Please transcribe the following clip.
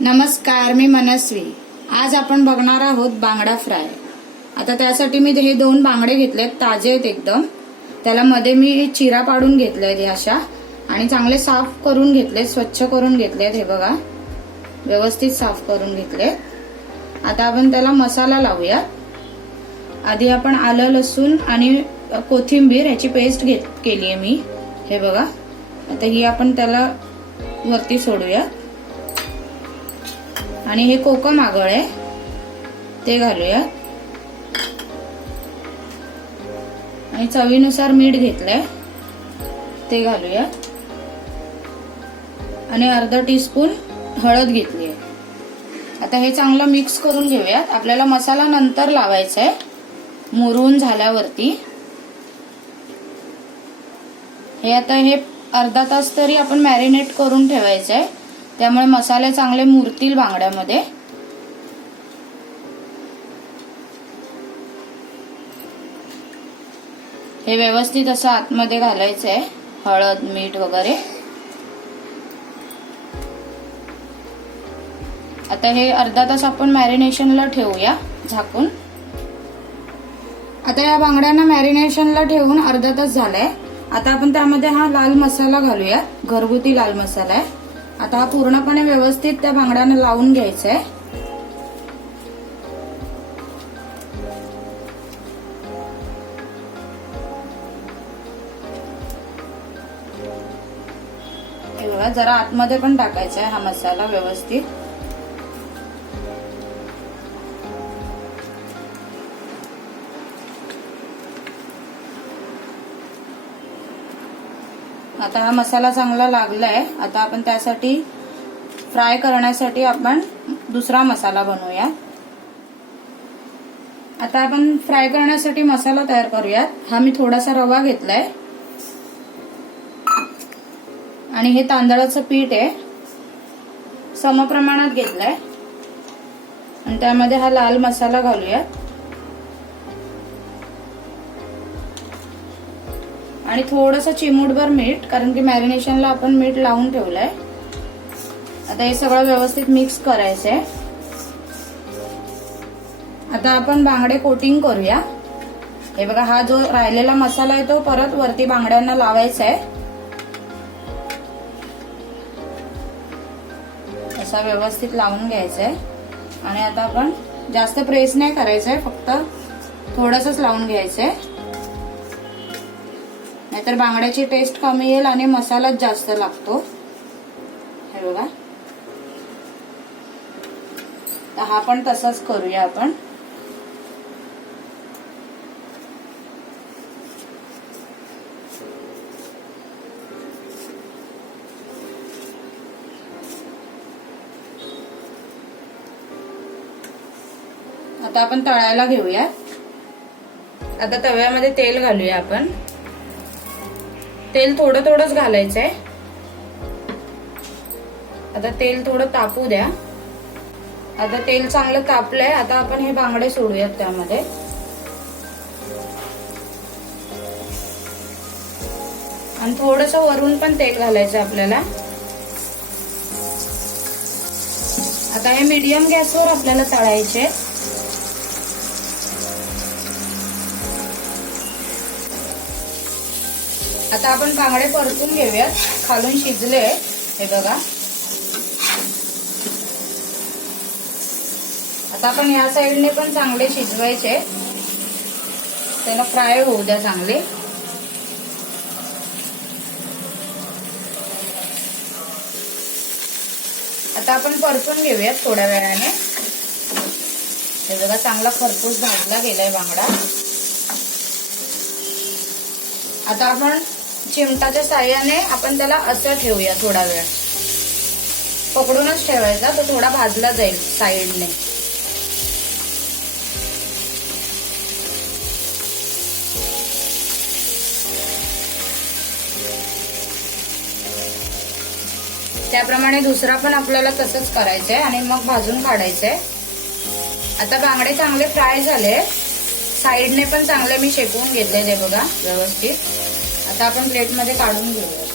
नमस्कार, मी मनस्वी। आज आपण बघणार आहोत बांगडा फ्राय। आता त्यासाठी मी हे 2 बांगडे घेतलेत, ताजे आहेत एकदम। त्याला मध्ये मी चिरा पाडून घेतलेत अशा आणि चांगले साफ करून घेतले, स्वच्छ करून घेतलेत। हे बघा, व्यवस्थित साफ करून घेतलेत। आता आपण त्याला मसाला लावूया। आधी आपण आलं, लसूण आणि कोथिंबीर याची पेस्ट केली आहे मी। हे बघा, आता ही आपण त्याला वरती सोडूया आणि हे कोकम आगळ आहे ते घालूया आणि चवीनुसार मीठ घेतलंय ते घालूया आणि अर्धा टीस्पून हळद घेतली आहे। आता हे चांगलं मिक्स करून घेऊया। आपल्याला मसाला नंतर लावायचा आहे, मुरून झाल्यावरती। हे आता हे अर्धा तास तरी आपण मॅरिनेट करून ठेवायचं आहे, त्यामुळे मसाले चांगले मुरतील बांगड्यामध्ये। हे व्यवस्थित असं आतमध्ये घालायचं आहे, हळद, मीठ वगैरे। आता हे अर्धा तास आपण मॅरिनेशनला ठेवूया झाकून। आता या बांगड्यांना मॅरिनेशनला ठेवून अर्धा तास झालाय। आता आपण त्यामध्ये हा लाल मसाला घालूया, घरगुती लाल मसाला आहे। आता हा पूर्णपणे व्यवस्थित त्या बांगड्यांना लावून घ्यायचा आहे। हे बघा, जरा आतमध्ये पण टाकायचा आहे हा मसाला व्यवस्थित। आता हा मसाला चांगला लागलाय। आता आपण त्यासाठी फ्राय करण्यासाठी आपण दुसरा मसाला बनवूया। आता आपण फ्राय करण्यासाठी मसाला तयार करूयात। हा मी थोडासा रवा घेतलाय आणि हे तांदळाचं पीठ आहे, समप्रमाणात घेतलंय आणि त्यामध्ये हा लाल मसाला घालूया आणि थोडंसं चिमूटभर मीठ, कारण की मॅरिनेशनला आपण मीठ लावून ठेवलंय। आता हे सगळं व्यवस्थित मिक्स करायचंय। आता आपण बांगडे कोटिंग करूया। हे बघा, हा जो राहिलेला मसाला आहे तो परत वरती बांगड्यांना लावायचा आहे। असा व्यवस्थित लावून घ्यायचा आहे आणि आता आपण जास्त प्रेस नाही करायचंय, फक्त थोडंसंच लावून घ्यायचंय, नाहीतर बांगड्याची टेस्ट कमी येईल आणि मसालाच जास्त लागतो। हे बघा, तर हा पण तसंच करूया आपण। आता आपण तळायला घेऊया। आता तव्यामध्ये तेल घालूया आपण। तेल थोडं थोडंच घालायचंय। आता तेल थोडं तापू द्या। आता तेल चांगलं तापलंय। आता आपण हे बांगडे सोडूयात त्यामध्ये आणि थोडंसं वरून पण तेल घालायचं आपल्याला। आता हे मीडियम गॅसवर आपल्याला तळायचे। आता आपण बांगडे परतून घेऊयात, खालून शिजले। हे बघा, आता आपण या साईडने पण चांगले शिजवायचे, त्याला फ्राय होऊ द्या चांगले। आता आपण परतून घेऊयात थोड्या वेळाने। हे बघा, चांगला खरपूस भाजला गेलाय बांगडा। आता आपण चिमटाच्या साहाय्याने आपण त्याला असं ठेवूया, थोडा वेळ पकडूनच ठेवायचा, तो थोडा भाजला जाईल साईडने। त्याप्रमाणे दुसरा पण आपल्याला तसंच करायचंय आणि मग भाजून काढायचंय। आता बांगडे चांगले फ्राय झाले, साईडने पण चांगले मी शेकवून घेतले ते बघा व्यवस्थित। आता आपण प्लेटमध्ये काढून घेऊया।